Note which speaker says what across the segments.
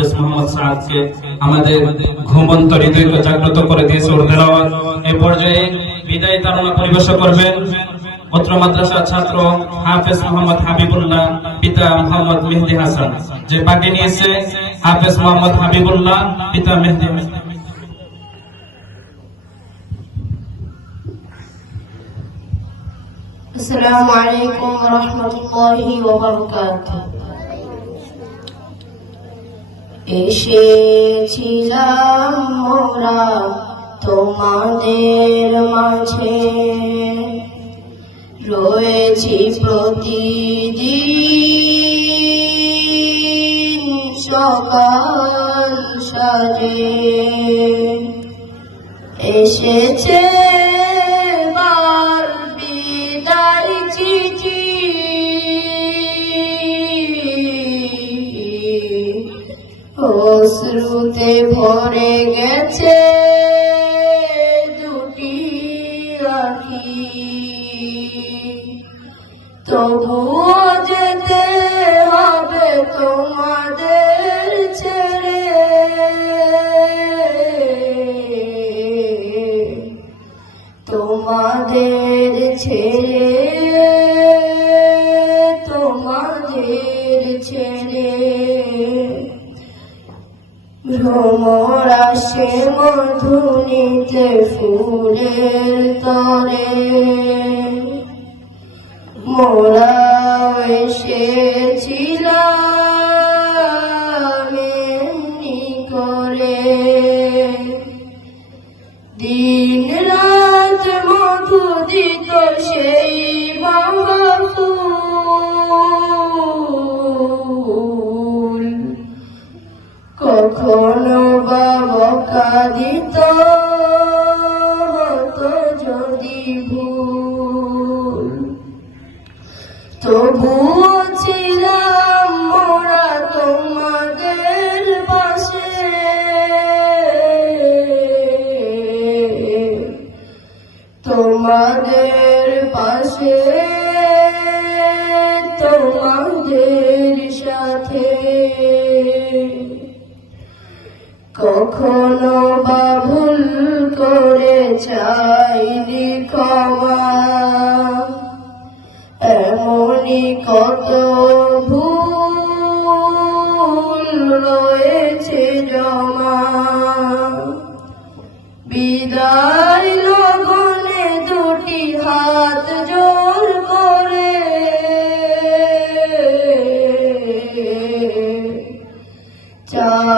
Speaker 1: হাফেজ মোহাম্মদ সাহাদকে আমাদের ঘুমন্ত হৃদয়কে জাগ্রত করে দিয়েছে ওর তেলাওয়াত এই পর্যায়ে বিদায় তারা পরিবেশন করবেন অত্র মাদ্রাসা ছাত্র হাফেজ মোহাম্মদ হাবিবুল্লাহ পিতা মোহাম্মদ মেহেদি হাসান যে পাকে নিয়েছে হাফেজ মোহাম্মদ হাবিবুল্লাহ পিতা মেহেদি হাসান
Speaker 2: السلام عليكم ورحمة الله وبركاته এসেছিলাম মোরা তোমাদের মাঝে। রয়েছি প্রতিদিন সকাল সাজে। এসেছে গেছে দুটি আখি। তবুও যেতে হবে তোমাদের ছেড়ে। তোমাদের ছেড়ে ভ্রমর আসে মধুনিতে ফুলের তরে। মোরা এসেছিলাম করে। দিন রাত মধু দিত সেই তোমাদের পাশে, তোমাদের সাথে। কখনো বা ভুল করে চাইনি ক্ষমা, এমনই কত ভুল রয়েছে জমা।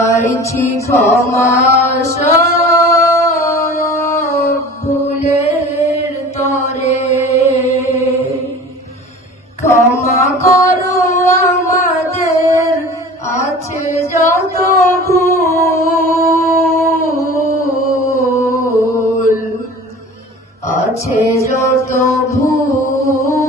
Speaker 2: চাইছি ক্ষমা ভুলের তরে। ক্ষমা করো আমাদের আছে যত ভুল আছে যত ভুল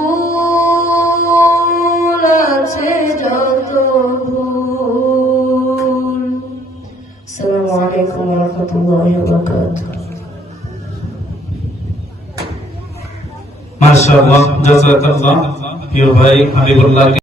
Speaker 2: ওয়া রাহমাতুল্লাহি ওয়া বারাকাতুহু
Speaker 1: মাশাআল্লাহ জাযাকাল্লাহ প্রিয় ভাই হাবিবুল্লাহ